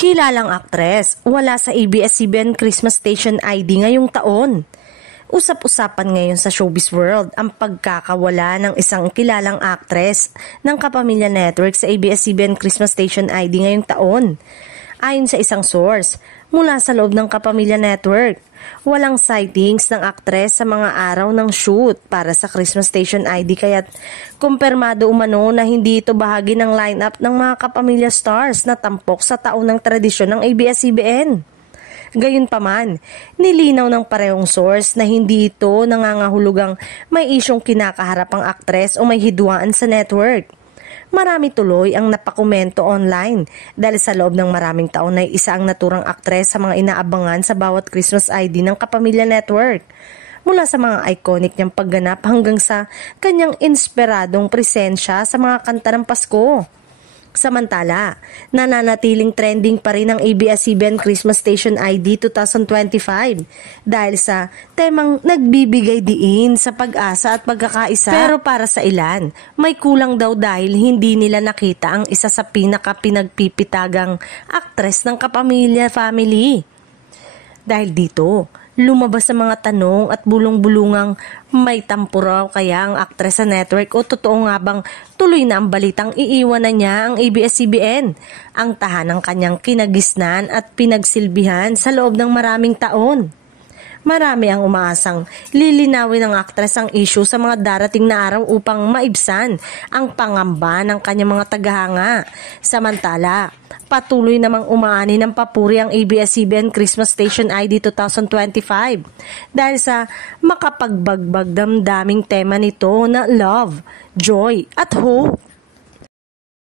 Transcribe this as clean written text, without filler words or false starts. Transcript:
Kilalang aktres, wala sa ABS-CBN Christmas Station ID ngayong taon. Usap-usapan ngayon sa showbiz world ang pagkakawala ng isang kilalang aktres ng Kapamilya Network sa ABS-CBN Christmas Station ID ngayong taon. Ayon sa isang source, mula sa loob ng Kapamilya Network, walang sightings ng aktres sa mga araw ng shoot para sa Christmas Station ID kaya't kumpirmado umano na hindi ito bahagi ng lineup ng mga Kapamilya stars na tampok sa taunang tradisyon ng ABS-CBN. Gayunpaman, nilinaw ng parehong source na hindi ito nangangahulugang may isyong kinakaharap ang aktres o may hidwaan sa network. Marami tuloy ang napakomento online dahil sa loob ng maraming taon ay isa ang naturang aktres sa mga inaabangan sa bawat Christmas ID ng Kapamilya Network. Mula sa mga iconic niyang pagganap hanggang sa kanyang inspiradong presensya sa mga kanta ng Pasko. Samantala, nananatiling trending pa rin ang ABS-CBN Christmas Station ID 2025 dahil sa temang nagbibigay diin sa pag-asa at pagkakaisa. Pero para sa ilan, may kulang daw dahil hindi nila nakita ang isa sa pinagpipitagang aktres ng Kapamilya family. Dahil dito, lumabas sa mga tanong at bulong-bulungang may tampo raw kaya ang aktres sa network o totoo nga bang tuloy na ang balitang iiwan na niya ang ABS-CBN, ang tahanang kanyang kinagisnan at pinagsilbihan sa loob ng maraming taon. Marami ang umaasang lilinawin ng aktres ang issue sa mga darating na araw upang maibsan ang pangamba ng kanyang mga tagahanga. Samantala, patuloy namang umaani ng papuri ang ABS-CBN Christmas Station ID 2025 dahil sa makapagbagbag damdaming tema nito na love, joy at hope.